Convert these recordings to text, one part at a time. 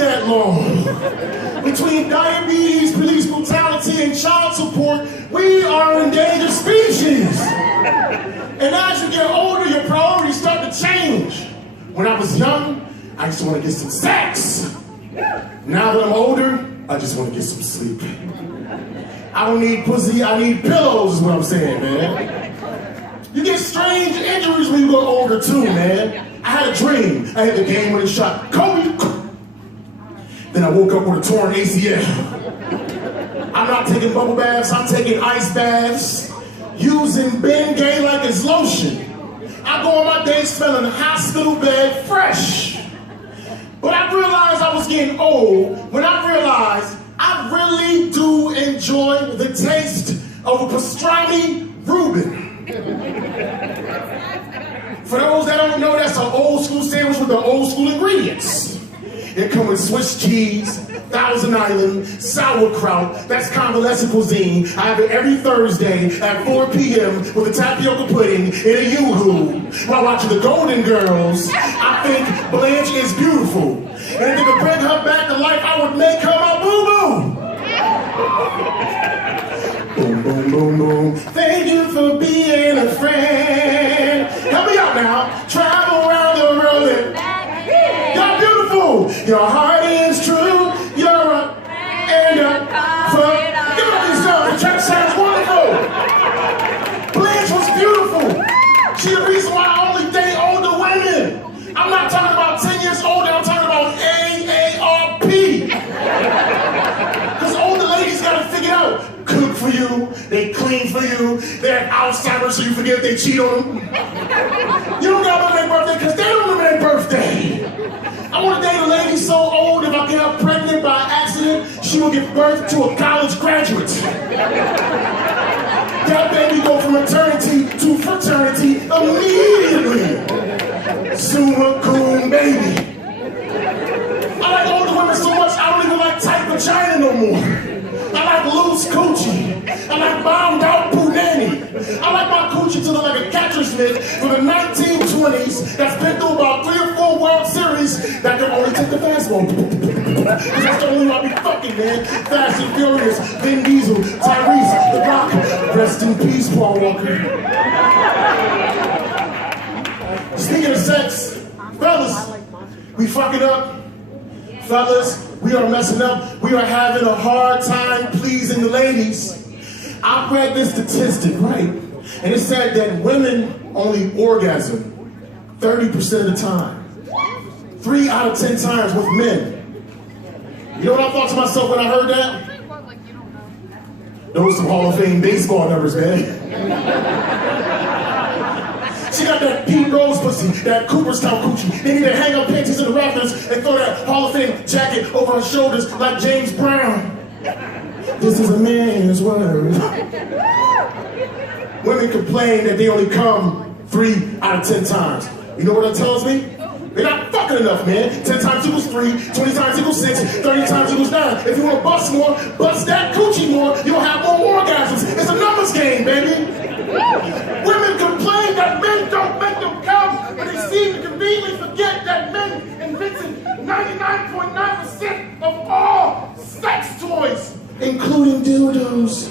that long. Between diabetes, police brutality, and child support, we are an endangered species. And as you get older, your priorities start to change. When I was young, I used to want to get some sex. Now that I'm older, I just want to get some sleep. I don't need pussy, I need pillows is what I'm saying, man. You get strange injuries when you get older too, man. I had a dream. I had the game-winning shot. Kobe! Then I woke up with a torn ACL. I'm not taking bubble baths, I'm taking ice baths. Using Bengay like it's lotion. I go on my day smelling hospital bed fresh. But I realized I was getting old when I realized I really do enjoy the taste of a pastrami Reuben. For those that don't know, that's an old school sandwich with the old school ingredients. It comes with Swiss cheese, Thousand Island, sauerkraut, that's convalescent cuisine. I have it every Thursday at 4 p.m. with a tapioca pudding in a yoo-hoo. While watching the Golden Girls, I think Blanche is beautiful. And if they could bring her back to life, I would make her my boo-boo. Boom, boom, boom, boom. Thank you for being a friend. Help me out now. Travel around the world and you're beautiful. Your heart is true. You're a and a for. Give it up yourself. The church sounds wonderful. Blanche was beautiful. She's the reason why I only date older women. I'm not talking about 10 years older. I'm talking about AARP. Because older ladies got to figure out. Cook for you, they clean for you, they have Alzheimer's so you forget they cheat on them. You don't gotta remember their birthday because they don't remember their birthday. I want to date a lady so old if I get her pregnant by accident, she will give birth to a college graduate. That baby go from maternity to fraternity immediately. Summa cum baby. I like older women so much I don't even like tight vagina no more. I like loose coochie. I like bombed out punani. I like my coochie to look like a catcher's mitt from the 1920s that's been through about 3 or 4 World Series that can only take the fastball. Because that's the only one I be fucking, man. Fast and Furious, Vin Diesel, Tyrese, The Rock. Rest in peace, Paul Walker. Speaking of sex, fellas, we fucking up. Fellas, we are messing up. We are having a hard time pleasing the ladies. I read this statistic, right? And it said that women only orgasm 30% of the time. 3 out of 10 times with men. You know what I thought to myself when I heard that? Those some Hall of Fame baseball numbers, man. She got that Pete Rose pussy, that Cooperstown coochie. They need to hang up panties in the rafters and throw that Hall of Fame jacket over her shoulders like James Brown. This is a man's word. Women complain that they only come 3 out of 10 times. You know what that tells me? They're not fucking enough, man. 10 times equals 3, 20 times equals 6, 30 times equals 9. If you want to bust more, bust that coochie more, you'll have more orgasms. It's a numbers game, baby. Women complain that men don't make them come, but they seem to conveniently forget that men invented 99.9% of all sex toys, including dildos.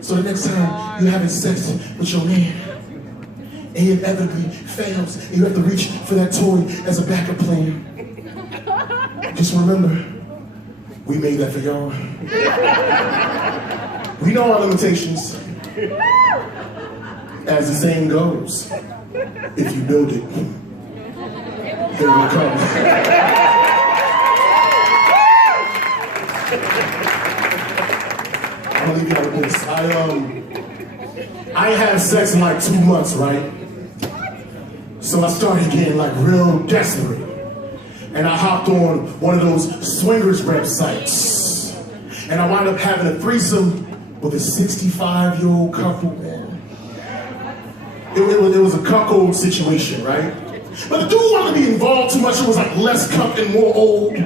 So the next time you're having sex with your man, and it inevitably fails, and you have to reach for that toy as a backup plan, just remember, we made that for y'all. We know our limitations. As the saying goes, if you build it, it will come. I'm gonna leave you out with this. I had sex in like 2 months, right? So I started getting like real desperate. And I hopped on one of those swingers websites. And I wound up having a threesome with a 65-year-old couple, man. It was a cuckold situation, right? But the dude wanted to be involved too much. It was like less cuck and more old.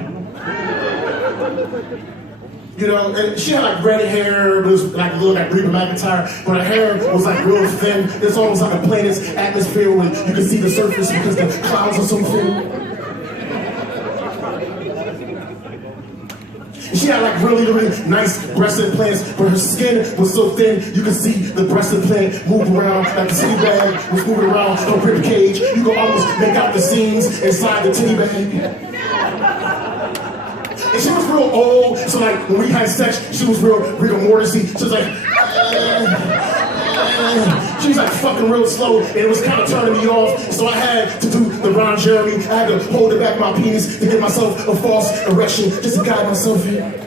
You know, and she had like red hair, but it was like a little like Reba McEntire, but her hair was like real thin. It's almost like a planet's atmosphere where you can see the surface because the clouds are so thin. She had like really, really nice breast implants, but her skin was so thin, you could see the breast implant move around, like the titty bag was moving around her rib cage. You could almost make out the seams inside the titty bag. And she was real old, so like when we had sex, she was real rigor mortis-y. She was like, she was like fucking real slow, and it was kind of turning me off. So I had to do the Ron Jeremy. I had to hold it back my penis to give myself a false erection, just to guide myself in.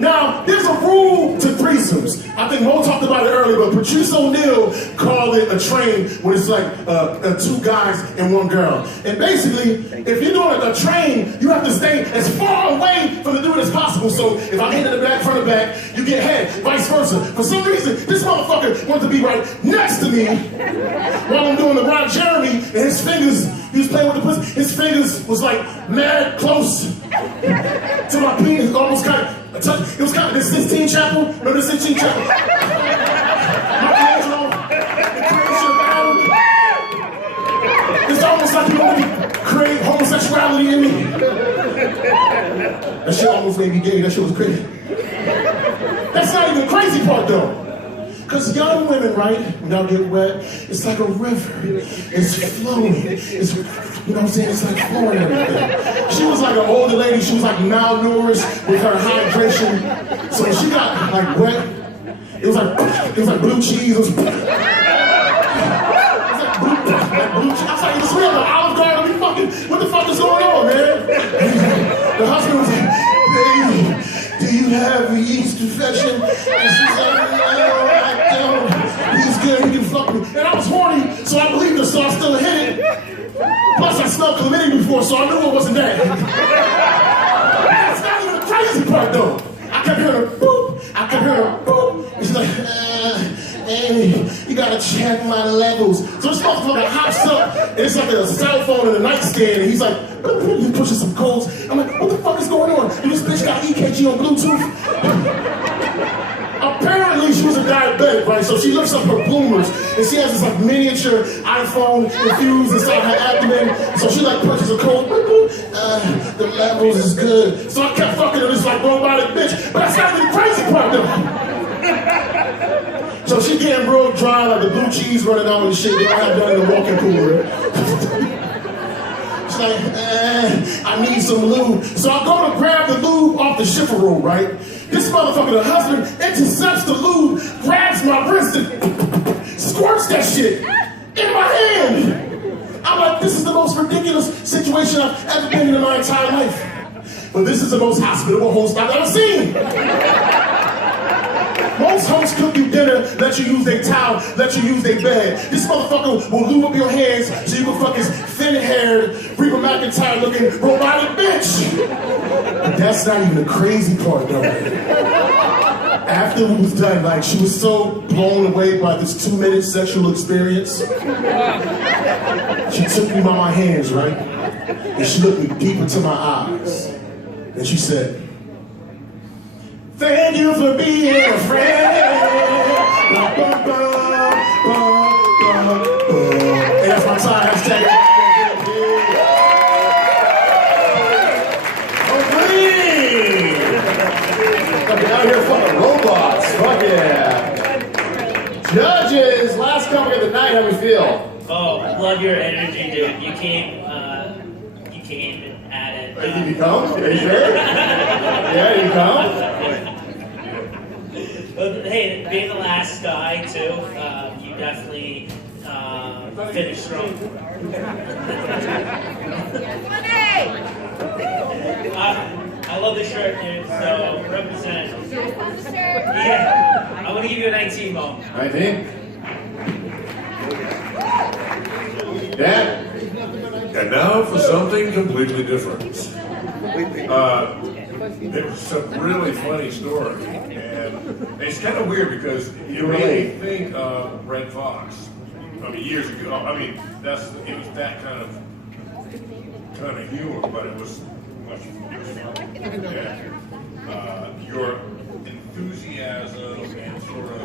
Now, there's a rule to threesomes. I think Mo talked about it earlier, but Patrice O'Neal called it a train when it's like two guys and one girl. And basically, if you're doing a train, you have to stay as far away from the dude as possible. So if I'm hitting the back, front of back, you get head, vice versa. For some reason, this motherfucker wanted to be right next to me while I'm doing the Ron Jeremy, and his fingers, he was playing with the pussy, his fingers was like mad close to my penis, almost kind of, it was kind of the Sistine Chapel. Remember the Sistine Chapel? Michelangelo, the creation of Adam. It's almost like you want to create homosexuality in me. That shit almost made me gay. That shit was crazy. That's not even the crazy part though. Because young women, right, when y'all get wet, it's like a river. It's flowing. It's, you know what I'm saying? It's like flowing and everything. She was like an older lady. She was like malnourished with her hydration. So when she got like wet, it was like blue cheese. It was like blue cheese. I was like, it's real, like Olive Garden. What the fuck is going on, man? The husband was like, baby, do you have a yeast infection? And she's like, no, I don't. He's good, he can fuck me. And I was horny, so I believed her, so I still hit it. Plus, I smelled chlamydia before, so I knew it wasn't that. That's not even the crazy part, though. I kept hearing her boop. I kept hearing her boop. And she's like, hey, you gotta check my levels. So this motherfucker hops up, and it's like a cell phone and a nightstand, and he's like, he's pushing some codes. I'm like, what the fuck is going on? And this bitch got EKG on Bluetooth. Apparently, she was a diabetic, right? So she lifts up her bloomers, and she has this like miniature iPhone infused inside her abdomen. So she like punches a code. The levels is good. So I kept fucking her this like robotic bitch. But that's not the crazy part though. So she getting real dry, like the blue cheese running out and shit. They don't have that in the walk-in cooler. She's like, I need some lube. So I go to grab the lube off the shiffer roll, right? This motherfucker, the husband, intercepts the lube, grabs my wrist and squirts that shit in my hand. I'm like, this is the most ridiculous situation I've ever been in my entire life. But this is the most hospitable host I've ever seen. Most hosts cook you dinner, let you use their towel, let you use their bed. This motherfucker will lube up your hands so you can fuck his thin-haired, Reba McEntire looking robotic bitch. But that's not even the crazy part though. After we was done, like she was so blown away by this 2-minute sexual experience. She took me by my hands, right? And she looked me deep into my eyes. And she said, thank you for being a friend. And that's my time. Hashtag. Okay, out here fucking robots. Fuck yeah. Judges, last comic of the night, how we feel? Oh, I love your energy, dude. You came at it. Did you come? Are you sure? Yeah, you come? But hey, being the last guy too, you definitely finished strong. I love the shirt, dude. So represent. Yeah, I'm gonna give you a 19, Mo. 19? Dad? And now for something completely different. It was a really funny story, and it's kind of weird because you made me think of Red Fox. I mean, years ago. I mean, it was that kind of humor, but it was much funny. And your enthusiasm and sort of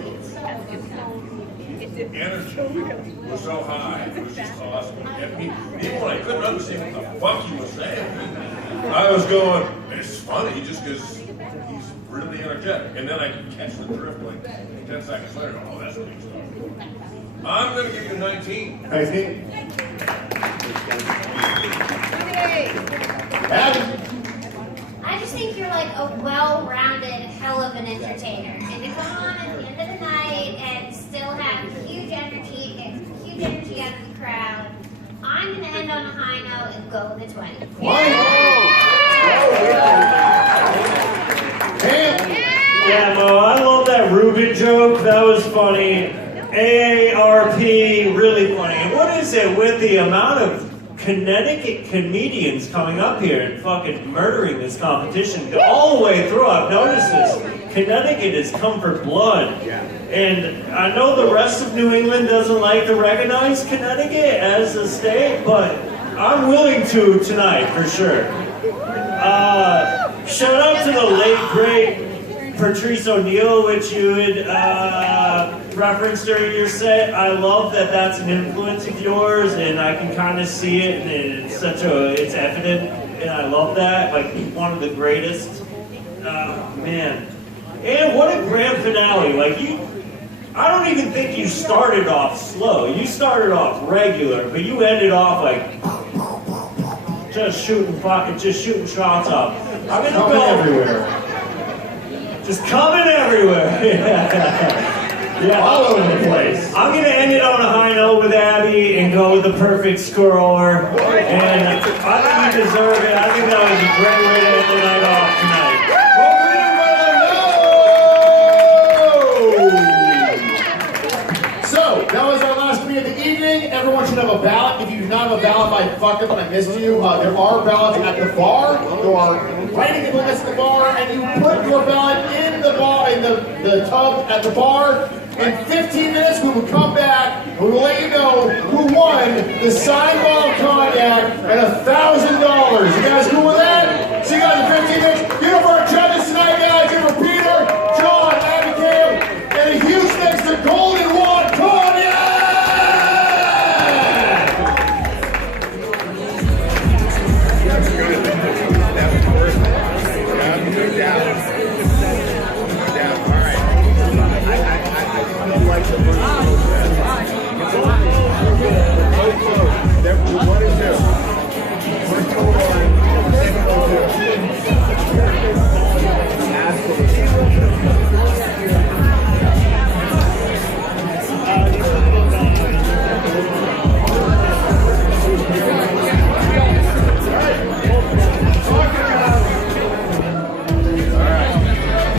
energy was so high. It was just awesome. And even when I couldn't understand what the fuck he was saying, I was going, it's funny just because he's really energetic. And then I could catch the drift like 10 seconds later. Oh, that's big stuff. I'm going to give you a 19. 19. Abby. I just think you're like a well-rounded hell of an entertainer. And to come on at the end of the night and still have huge energy, get huge energy out of the crowd, I'm going to end on a high note and go with a 20. Yeah, Mo, I love that Reuben joke. That was funny. AARP, really funny. And what is it with the amount of Connecticut comedians coming up here and fucking murdering this competition all the way through? I've noticed this. Connecticut has come for blood. And I know the rest of New England doesn't like to recognize Connecticut as a state, but I'm willing to tonight for sure. Shout out to the late, great Patrice O'Neill, which you had referenced during your set. I love that that's an influence of yours, and I can kind of see it, and it's evident, and I love that. Like, one of the greatest. Man. And what a grand finale. Like, I don't even think you started off slow. You started off regular, but you ended off like just shooting shots up. I'm gonna go everywhere. Just coming everywhere. Yeah, all over the place. I'm gonna end it on a high note with Abby and go with the perfect score. And I think you deserve it. I think that was a great way to end the night off tonight. So, that was our last meeting of the evening. Everyone should have a ballot. If you do not have a ballot, I fucked up and I missed you. There are ballots at the bar. There are writing limits at the bar, and you put your ballot in the bar, in the tub at the bar. In 15 minutes, we will come back and we will let you know who won the signed bottle of cognac and $1,000. You guys, who